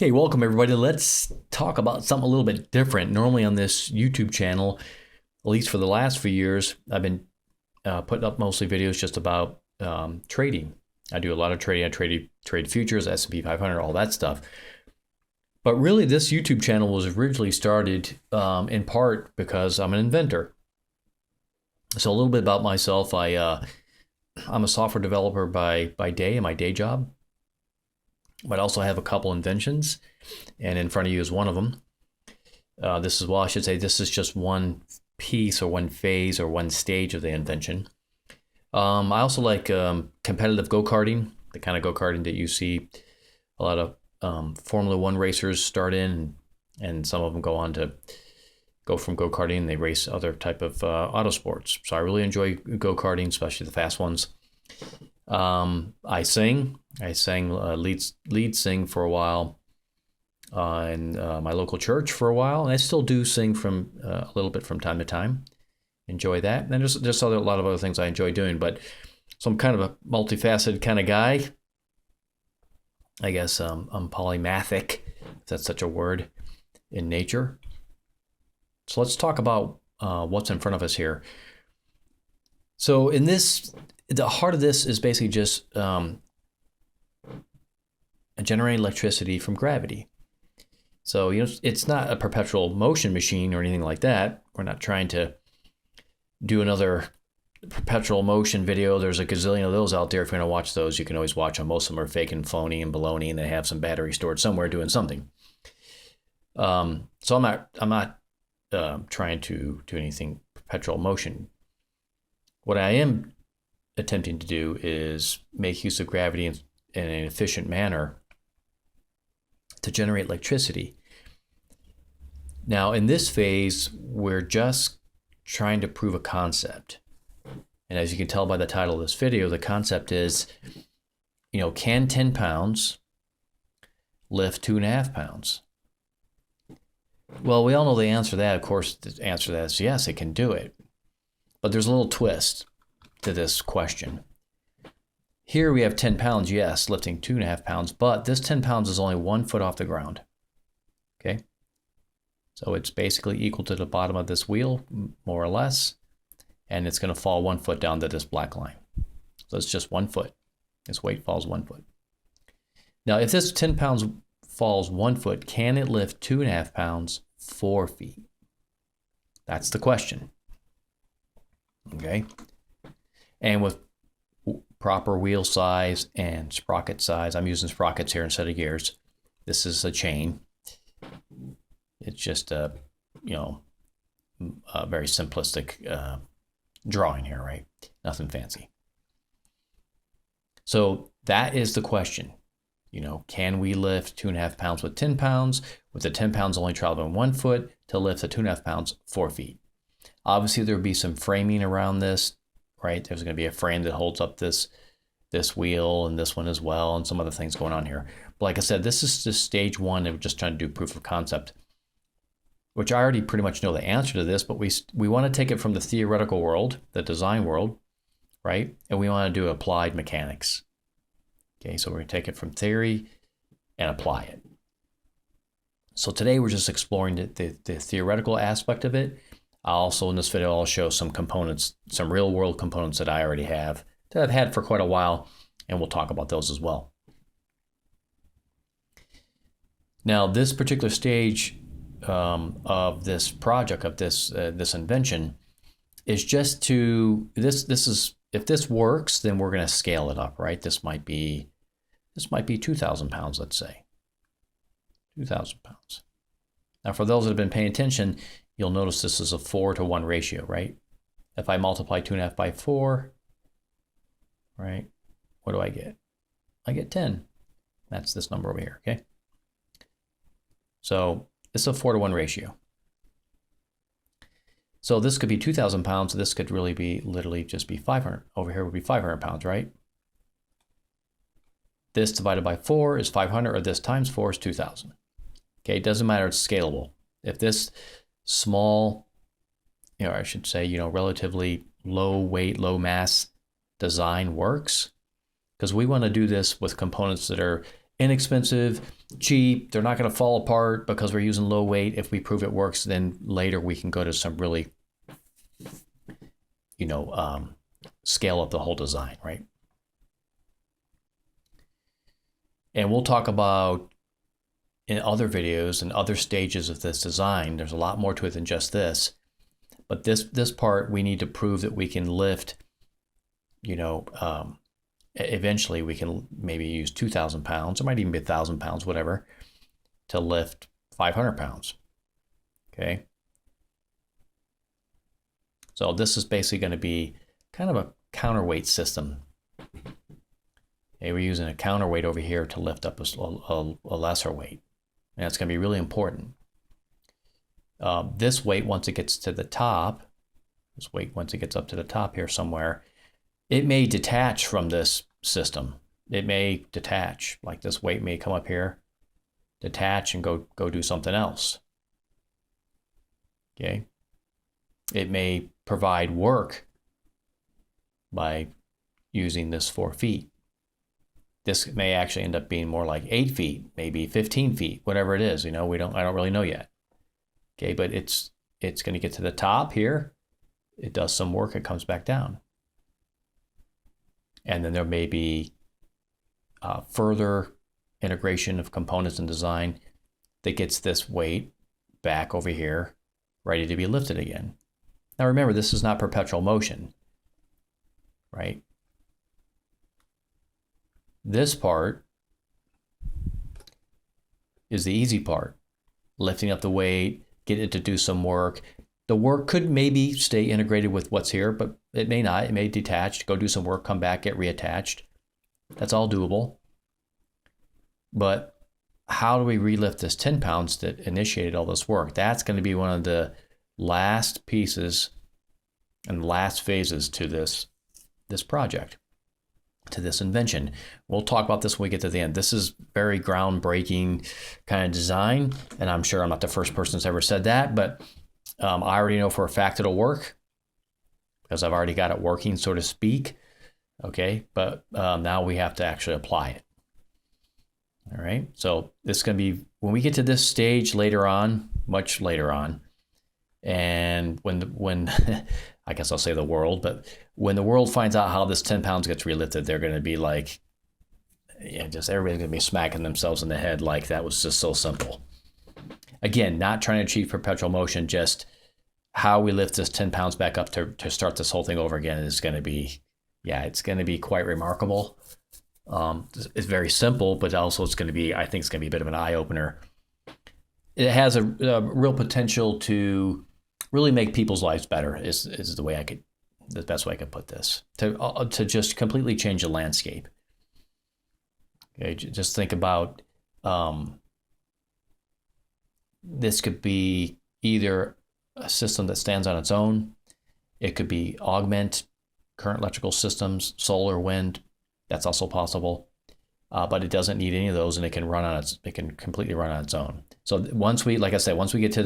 Okay, welcome everybody. Let's talk about something a little bit different. Normally on this YouTube channel, at least for the last few years, I've been putting up mostly videos just about trading. I do a lot of trading. I trade futures, S&P 500, all that stuff. But really, this YouTube channel was originally started in part because I'm an inventor. So a little bit about myself. I'm a software developer by day in my day job. But I also have a couple inventions, and in front of you is one of them. This is just one piece or one phase or one stage of the invention. I also like competitive go-karting, the kind of go-karting that you see a lot of Formula One racers start in, and some of them go on to go from go-karting and they race other type of auto sports. So I really enjoy go-karting, especially the fast ones. I sing. I sang lead sing for a while in my local church for a while, and I still do sing from a little bit from time to time. Enjoy that. And there's just a lot of other things I enjoy doing. But so I'm kind of a multifaceted kind of guy. I guess I'm polymathic, if that's such a word, in nature. So let's talk about what's in front of us here. So in this, the heart of this is basically just generating electricity from gravity. So, it's not a perpetual motion machine or anything like that. We're not trying to do another perpetual motion video. There's a gazillion of those out there. If you're going to watch those, you can always watch them. Most of them are fake and phony and baloney, and they have some battery stored somewhere doing something. So I'm not trying to do anything perpetual motion. What I am attempting to do is make use of gravity in an efficient manner to generate electricity. Now, in this phase, we're just trying to prove a concept. And as you can tell by the title of this video, the concept is, can 10 pounds lift 2.5 pounds? Well, we all know the answer to that. Of course, the answer to that is yes, it can do it. But there's a little twist to this question. Here we have 10 pounds, yes, lifting 2.5 pounds, but this 10 pounds is only 1 foot off the ground. Okay? So it's basically equal to the bottom of this wheel, more or less, and it's going to fall 1 foot down to this black line. So it's just 1 foot. This weight falls 1 foot. Now, if this 10 pounds falls 1 foot, can it lift 2.5 pounds 4 feet? That's the question. Okay? And with proper wheel size and sprocket size, I'm using sprockets here instead of gears. This is a chain. It's just a very simplistic drawing here, right? Nothing fancy. So that is the question. Can we lift 2.5 pounds with 10 pounds, with the 10 pounds only traveling 1 foot to lift the 2.5 pounds 4 feet? Obviously, there would be some framing around this, right? There's going to be a frame that holds up this wheel and this one as well, and some other things going on here. But like I said, this is just stage one of just trying to do proof of concept, which I already pretty much know the answer to this, but we want to take it from the theoretical world, the design world, right? And we want to do applied mechanics. Okay, so we're going to take it from theory and apply it. So today we're just exploring the theoretical aspect of it. Also in this video, I'll show some components, some real world components that I already have, that I've had for quite a while, and we'll talk about those as well. Now, this particular stage of this project, of this invention, is just to, if this works, then we're going to scale it up, right? This might be 2,000 pounds, let's say. 2,000 pounds. Now, for those that have been paying attention, you'll notice this is a 4-to-1 ratio, right? If I multiply 2.5 by 4, right, what do I get? I get 10. That's this number over here, okay? So this is a 4-to-1 ratio. So this could be 2,000 pounds. This could really be literally just be 500. Over here would be 500 pounds, right? This divided by 4 is 500, or this times 4 is 2,000. Okay, it doesn't matter, it's scalable. If this small, I should say, relatively low weight, low mass design works, because we want to do this with components that are inexpensive cheap. They're not going to fall apart because we're using low weight. If we prove it works, then later we can go to some really, scale up the whole design, right? And we'll talk about in other videos and other stages of this design. There's a lot more to it than just this. But this part, we need to prove that we can lift, eventually we can maybe use 2,000 pounds. It might even be 1,000 pounds, whatever, to lift 500 pounds. Okay. So this is basically going to be kind of a counterweight system. Okay, we're using a counterweight over here to lift up a lesser weight. And that's going to be really important. This weight, once it gets to the top, once it gets up to the top here somewhere, it may detach from this system. It may detach, like this weight may come up here, detach and go do something else. Okay. It may provide work by using this 4 feet. This may actually end up being more like 8 feet, maybe 15 feet, whatever it is. I don't really know yet. Okay, but it's going to get to the top here. It does some work. It comes back down. And then there may be further integration of components and design that gets this weight back over here, ready to be lifted again. Now remember, this is not perpetual motion, right? This part is the easy part. Lifting up the weight, get it to do some work. The work could maybe stay integrated with what's here, but it may not. It may detach, go do some work, come back, get reattached. That's all doable. But how do we relift this 10 pounds that initiated all this work? That's going to be one of the last pieces and last phases to this project, to this invention. We'll talk about this when we get to the end. This is very groundbreaking kind of design, and I'm sure I'm not the first person that's ever said that, but I already know for a fact it'll work because I've already got it working, so to speak. Okay, but now we have to actually apply it. All right, so this is going to be, when we get to this stage later on, much later on, and when I guess I'll say the world, but when the world finds out how this 10 pounds gets relifted, they're going to be like, just everybody's going to be smacking themselves in the head like that was just so simple. Again, not trying to achieve perpetual motion, just how we lift this 10 pounds back up to start this whole thing over again is going to be, it's going to be quite remarkable. It's very simple, but also it's going to be, I think it's going to be a bit of an eye-opener. It has a real potential to really make people's lives better is the best way I could put this, to just completely change the landscape. Okay, just think about, this could be either a system that stands on its own. It could be augment current electrical systems, solar, wind. That's also possible, but it doesn't need any of those, and it can completely run on its own. So once we get to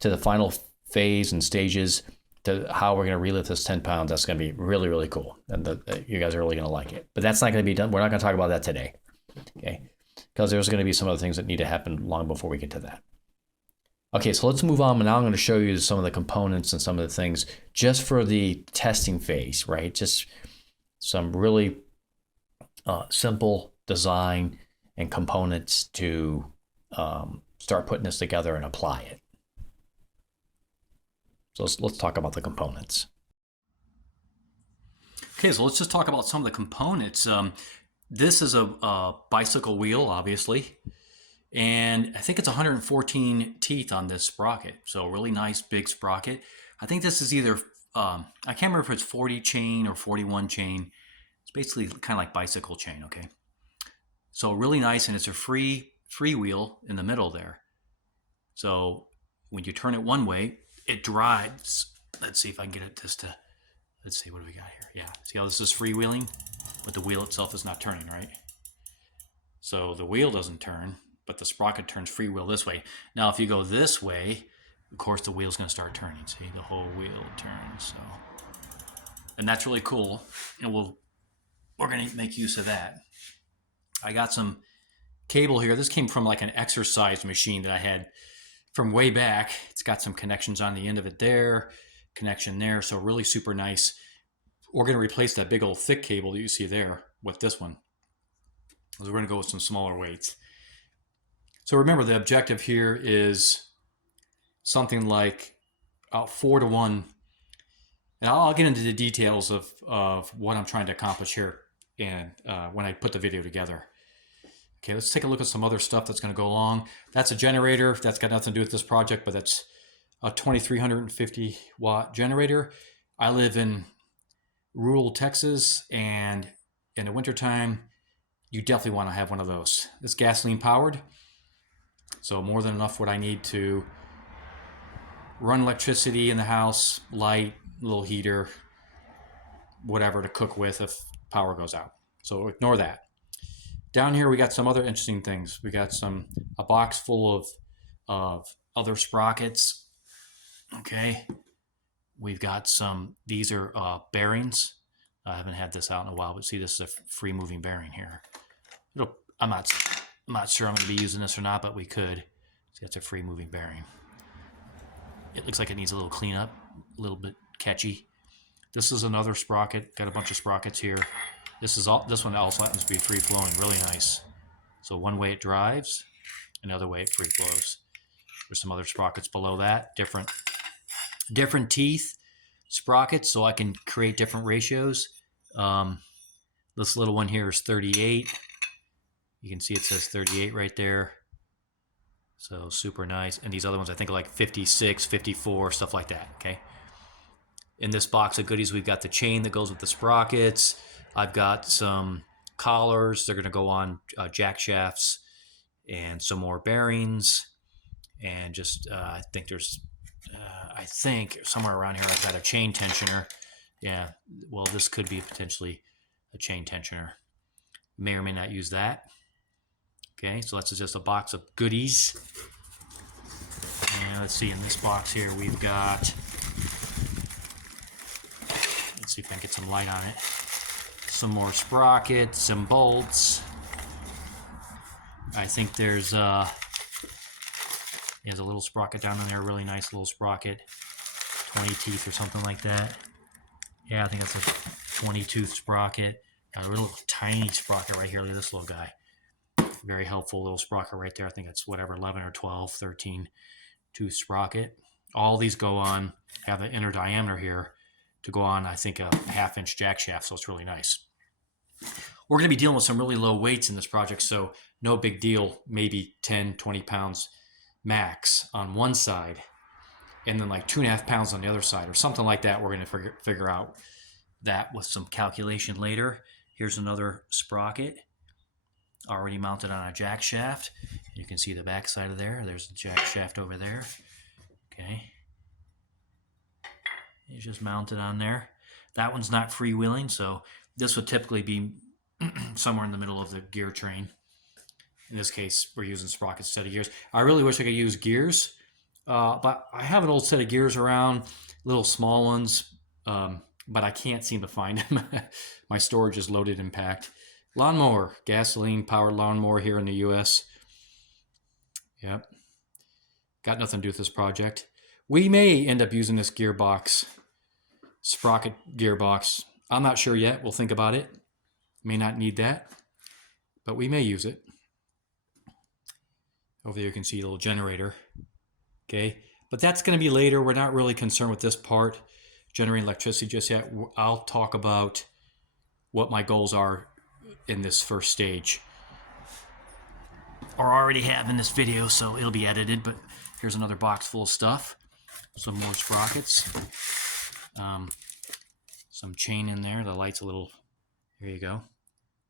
the final phase and stages to how we're going to relift this 10 pounds, that's going to be really, really cool, and you guys are really going to like it. But that's not going to be done. We're not going to talk about that today, okay? Because there's going to be some other things that need to happen long before we get to that. Okay, so let's move on. Now I'm going to show you some of the components and some of the things just for the testing phase, right? Just some really simple design and components to start putting this together and apply it. So let's talk about the components. Okay, so let's just talk about some of the components. This is a bicycle wheel, obviously. And I think it's 114 teeth on this sprocket. So a really nice big sprocket. I think this is either, I can't remember if it's 40 chain or 41 chain. It's basically kind of like bicycle chain, okay? So really nice, and it's a free wheel in the middle there. So when you turn it one way, it drives. Let's see if I can get it let's see, what do we got here? Yeah, see how this is freewheeling? But the wheel itself is not turning, right? So the wheel doesn't turn, but the sprocket turns freewheel this way. Now, if you go this way, of course, the wheel's going to start turning. See, the whole wheel turns. So, and that's really cool. And we're going to make use of that. I got some cable here. This came from like an exercise machine that I had from way back. It's got some connections on the end of it there, connection there. So really super nice. We're going to replace that big old thick cable that you see there with this one. So we're going to go with some smaller weights. So remember, the objective here is something like 4-to-1. And I'll get into the details of what I'm trying to accomplish here and when I put the video together. Okay, let's take a look at some other stuff that's going to go along. That's a generator. That's got nothing to do with this project, but that's a 2350 watt generator. I live in rural Texas, and in the wintertime, you definitely want to have one of those. It's gasoline powered, so more than enough what I need to run electricity in the house, light, little heater, whatever to cook with if power goes out. So ignore that. Down here we got some other interesting things. We got a box full of other sprockets. Okay. We've got these are bearings. I haven't had this out in a while, but see, this is a free moving bearing here. I'm not sure I'm going to be using this or not, but we could. See, that's a free moving bearing. It looks like it needs a little cleanup, a little bit catchy. This is another sprocket. Got a bunch of sprockets here. This one also happens to be free flowing, really nice. So one way it drives, another way it free flows. There's some other sprockets below that, different teeth sprockets, so I can create different ratios. This little one here is 38. You can see it says 38 right there. So super nice. And these other ones I think are like 56, 54, stuff like that, okay? In this box of goodies, we've got the chain that goes with the sprockets. I've got some collars. They're going to go on jack shafts, and some more bearings. And just, I think somewhere around here I've got a chain tensioner. Yeah, well, this could be potentially a chain tensioner. May or may not use that. Okay, so that's just a box of goodies. And let's see, in this box here we've got, let's see if I can get some light on it. Some more sprockets, some bolts. I think there's a little sprocket down in there, really nice little sprocket. 20 teeth or something like that. Yeah, I think that's a 20 tooth sprocket. Got a little tiny sprocket right here. Look at this little guy. Very helpful little sprocket right there. I think it's whatever, 11 or 12, 13 tooth sprocket. All these go on, have an inner diameter here to go on, I think, a 1/2 inch jack shaft, so it's really nice. We're going to be dealing with some really low weights in this project, so no big deal, maybe 10, 20 pounds max on one side, and then like 2.5 pounds on the other side, or something like that. We're going to figure out that with some calculation later. Here's another sprocket already mounted on a jack shaft. You can see the back side of there. There's the jack shaft over there. Okay. It's just mounted on there. That one's not freewheeling, so this would typically be somewhere in the middle of the gear train. In this case, we're using sprockets instead of gears. I really wish I could use gears, but I have an old set of gears around, little small ones, but I can't seem to find them. My storage is loaded and packed. Lawnmower, gasoline-powered lawnmower here in the U.S. Yep. Got nothing to do with this project. We may end up using this gearbox, sprocket gearbox. I'm not sure yet. We'll think about it. May not need that, but we may use it. Over there you can see a little generator. Okay, but that's going to be later. We're not really concerned with this part, generating electricity just yet. I'll talk about what my goals are in this first stage, or already have in this video, so it'll be edited. But here's another box full of stuff. Some more sprockets. Some chain in there. The light's a little, there you go.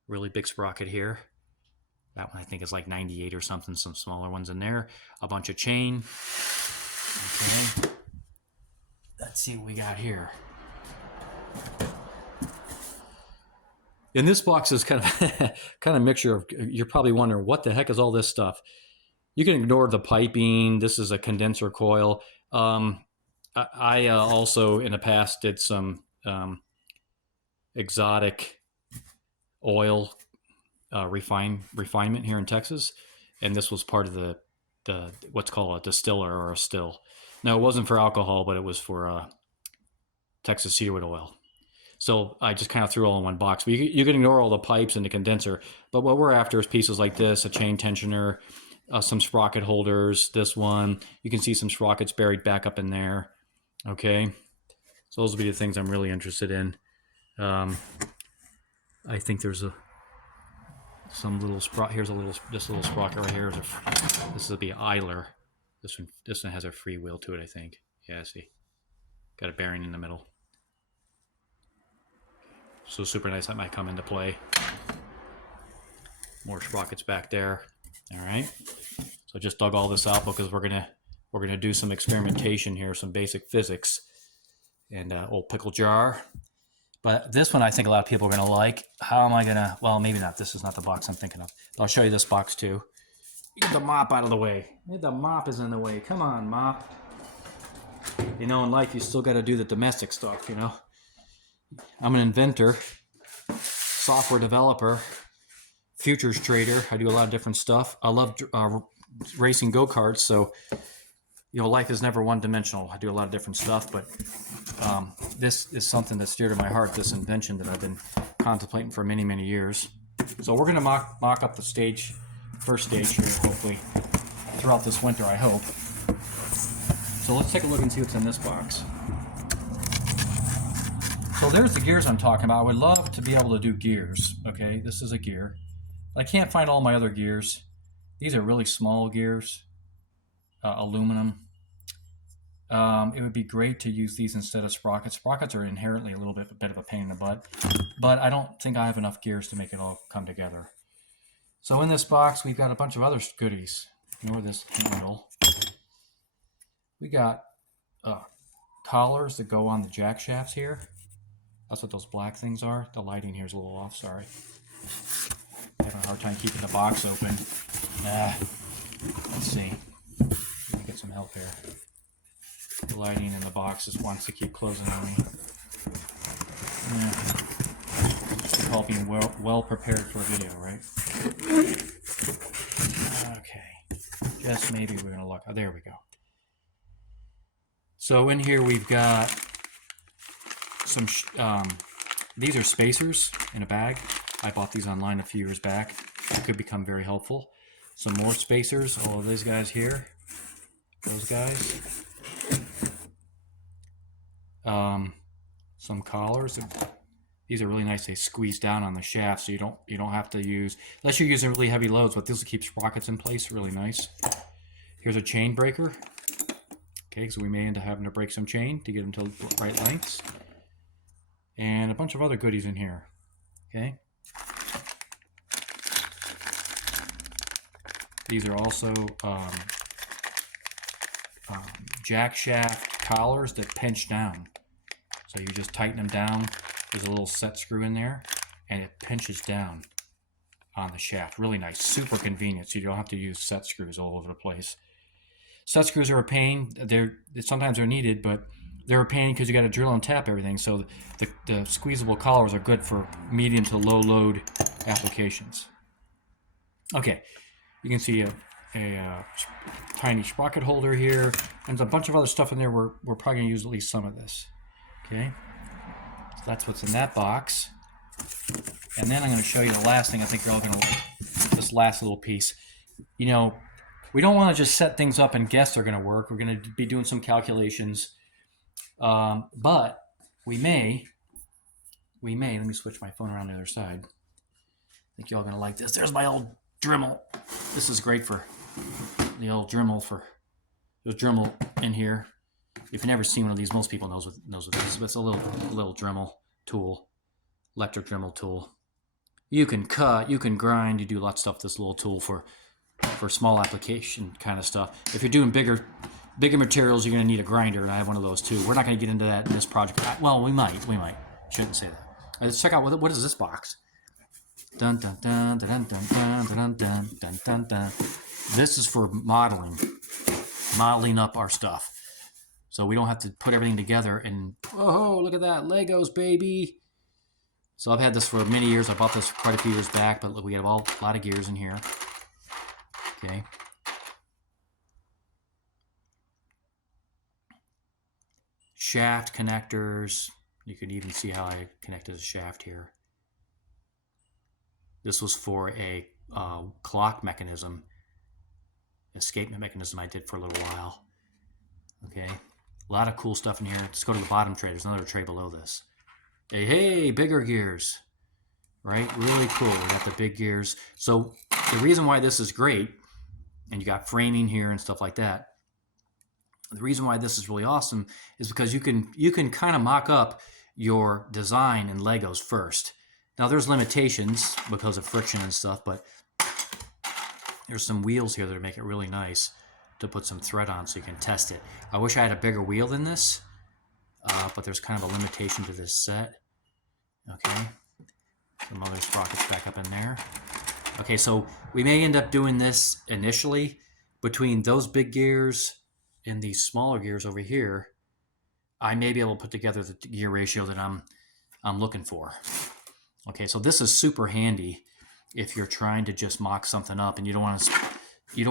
Really big sprocket here. That one I think is like 98 or something. Some smaller ones in there. A bunch of chain. Okay. Let's see what we got here. In this box is kind of a mixture of, you're probably wondering, what the heck is all this stuff? You can ignore the piping. This is a condenser coil. I also in the past did some exotic oil refinement here in Texas, and this was part of the what's called a distiller or a still. No, it wasn't for alcohol, but it was for Texas cedarwood oil. So I just kind of threw it all in one box. But you can ignore all the pipes and the condenser. But what we're after is pieces like this, a chain tensioner, some sprocket holders, this one. You can see some sprockets buried back up in there. Okay. So those will be the things I'm really interested in. I think there's some little sprocket. Here's this little sprocket right here. This will be Eiler. This one has a free wheel to it, I think. Yeah, see. Got a bearing in the middle. So super nice, that might come into play. More sprockets back there. All right. So I just dug all this out because we're gonna do some experimentation here, some basic physics, and old pickle jar. But this one I think a lot of people are gonna like. How am I gonna? Well, maybe not. This is not the box I'm thinking of. I'll show you this box too. Get the mop out of the way. The mop is in the way. Come on, mop. You know, in life you still got to do the domestic stuff. You know. I'm an inventor, software developer, futures trader. I do a lot of different stuff. I love racing go-karts, so you know, life is never one-dimensional. I do a lot of different stuff, but this is something that's dear to my heart, this invention that I've been contemplating for many, many years. So we're going to mock up the first stage here, hopefully, throughout this winter, I hope. So let's take a look and see what's in this box. So there's the gears I'm talking about. I would love to be able to do gears. Okay, this is a gear. I can't find all my other gears. These are really small gears, aluminum. It would be great to use these instead of sprockets. Sprockets are inherently a bit of a pain in the butt, but I don't think I have enough gears to make it all come together. So in this box, we've got a bunch of other goodies. Ignore this handle. We got collars that go on the jack shafts here. That's what those black things are. The lighting here is a little off, sorry. Having a hard time keeping the box open. Let's see. Let me get some help here. The lighting in the box just wants to keep closing on me. It's called being well prepared for a video, right? Okay. Just maybe we're going to look. Oh, there we go. So in here we've got some, these are spacers in a bag. I bought these online a few years back. It could become very helpful. Some more spacers, all of these guys here. Those guys. Some collars. These are really nice. They squeeze down on the shaft, so you don't have to use, unless you're using really heavy loads, but this will keep sprockets in place. Really nice. Here's a chain breaker. Okay, so we may end up having to break some chain to get them to the right lengths. And a bunch of other goodies in here. Okay. These are also jack shaft collars that pinch down. So you just tighten them down. There's a little set screw in there, and it pinches down on the shaft. Really nice, super convenient, so you don't have to use set screws all over the place. Set screws are a pain. Sometimes they're needed, but they're a pain because you got to drill and tap everything. So the squeezable collars are good for medium to low load applications. Okay, you can see a tiny sprocket holder here, and there's a bunch of other stuff in there. We're probably going to use at least some of this. Okay, so that's what's in that box. And then I'm going to show you the last thing. I think you're all going to like this last little piece. You know, we don't want to just set things up and guess they're going to work. We're going to be doing some calculations. But we may, let me switch my phone around the other side. I think y'all going to like this. There's my old Dremel. This is great for the old Dremel. There's Dremel in here. If you've never seen one of these, most people knows what this is. But it's a little Dremel tool, electric Dremel tool. You can cut, you can grind, you do lots of stuff with this little tool for small application kind of stuff. If you're doing bigger materials, you're going to need a grinder, and I have one of those too. We're not going to get into that in this project. Well, we might. Shouldn't say that. Let's check out what is this box. Dun dun dun dun dun dun dun dun dun dun dun. This is for modeling up our stuff, so we don't have to put everything together. And oh, look at that, Legos, baby! So I've had this for many years. I bought this quite a few years back, but look, we have a lot of gears in here. Okay. Shaft connectors. You can even see how I connected a shaft here. This was for a clock mechanism, escapement mechanism I did for a little while. Okay, a lot of cool stuff in here. Let's go to the bottom tray. There's another tray below this. Hey, bigger gears, right? Really cool. We got the big gears. So the reason why this is great, and you got framing here and stuff like that, the reason why this is really awesome is because you can kind of mock up your design in Legos first. Now there's limitations because of friction and stuff, but there's some wheels here that make it really nice to put some thread on so you can test it. I wish I had a bigger wheel than this, but there's kind of a limitation to this set. Okay, some other sprockets back up in there. Okay, so we may end up doing this initially between those big gears and these smaller gears over here. I may be able to put together the gear ratio that I'm looking for. Okay, so this is super handy if you're trying to just mock something up and what you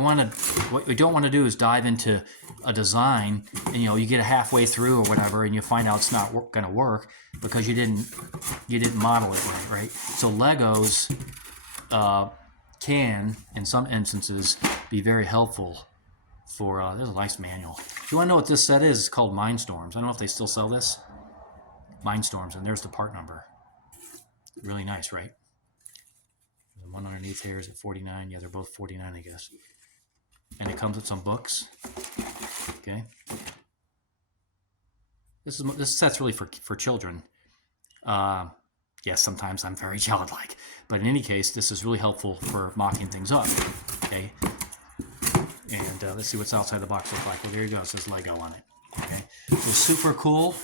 don't want to do is dive into a design and you get halfway through or whatever and you find out it's not going to work because you didn't model it right? So Legos can, in some instances, be very helpful for, there's a nice manual. If you want to know what this set is, it's called Mindstorms. I don't know if they still sell this. Mindstorms, and there's the part number. Really nice, right? The one underneath here is at 49. Yeah, they're both 49, I guess. And it comes with some books. Okay. This set's really for children. Yes, sometimes I'm very childlike, but in any case, this is really helpful for mocking things up. Okay. And let's see what's outside the box look like. Well, there you go. It says Lego on it. Okay. So super cool.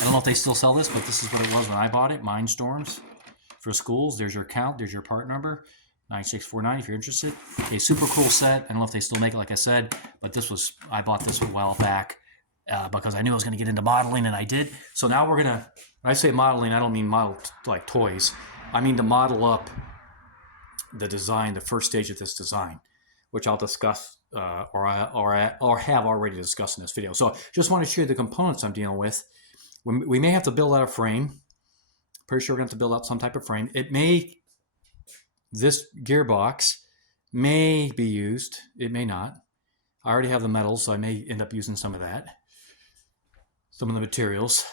I don't know if they still sell this, but this is what it was when I bought it. Mindstorms for schools. There's your count. There's your part number. 9649 if you're interested. Okay, super cool set. I don't know if they still make it, like I said, but I bought this a while back because I knew I was going to get into modeling, and I did. So now we're going to, when I say modeling, I don't mean model like toys. I mean to model up the design, the first stage of this design, which I'll discuss or have already discussed in this video. So just want to show you the components I'm dealing with. We may have to build out a frame. Pretty sure we're going to have to build out some type of frame. This gearbox may be used. It may not. I already have the metals, so I may end up using some of that. Some of the materials.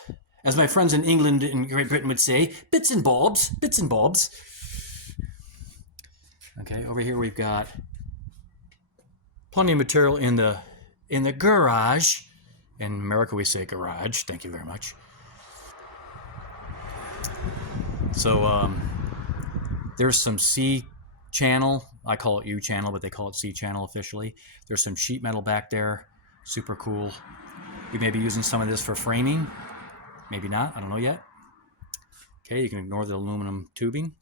As my friends in England and Great Britain would say, bits and bobs. Bits and bobs. Okay, over here we've got plenty of material in the garage. In America we say garage. Thank you very much. So there's some C channel. I call it U channel, but they call it C channel officially. There's some sheet metal back there. Super cool. We may be using some of this for framing. Maybe not. I don't know yet. Okay, you can ignore the aluminum tubing.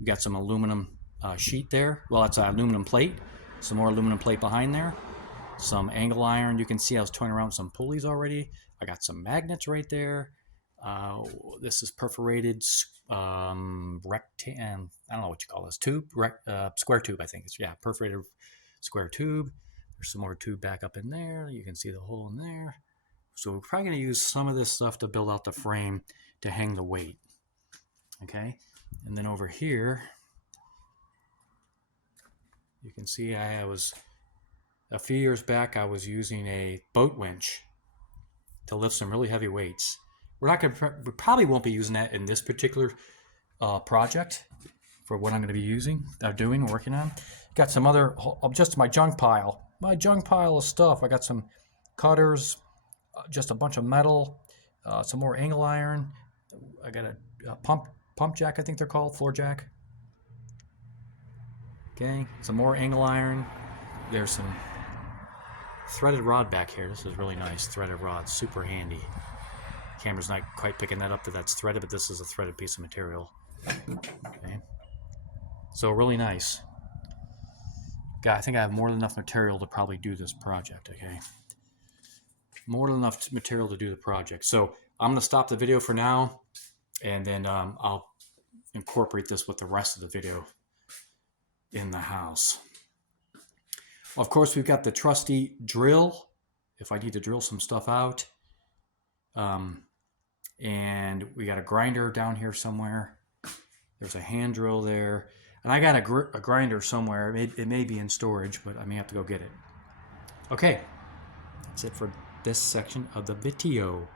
We got some aluminum sheet there. Well, that's an aluminum plate. Some more aluminum plate behind there. Some angle iron. You can see I was toying around with some pulleys already. I got some magnets right there. This is perforated I don't know what you call this tube, square tube. I think it's perforated square tube. There's some more tube back up in there. You can see the hole in there. So we're probably going to use some of this stuff to build out the frame to hang the weight. Okay, and then over here, you can see a few years back I was using a boat winch to lift some really heavy weights. We probably won't be using that in this particular project for what I'm going to be working on. Got some other, just my junk pile. My junk pile of stuff. I got some cutters, just a bunch of metal, some more angle iron. I got a pump jack, I think they're called, floor jack. Okay, some more angle iron. There's some threaded rod back here. This is really nice, threaded rod, super handy. Camera's not quite picking that up that that's threaded, but this is a threaded piece of material. Okay. So really nice. I think I have more than enough material to probably do this project, okay? More than enough material to do the project. So I'm going to stop the video for now, and then I'll incorporate this with the rest of the video in the house. Well, of course, we've got the trusty drill if I need to drill some stuff out. And we got a grinder down here somewhere. There's a hand drill there. And I got a grinder somewhere. It may be in storage, but I may have to go get it. Okay, that's it for this section of the video.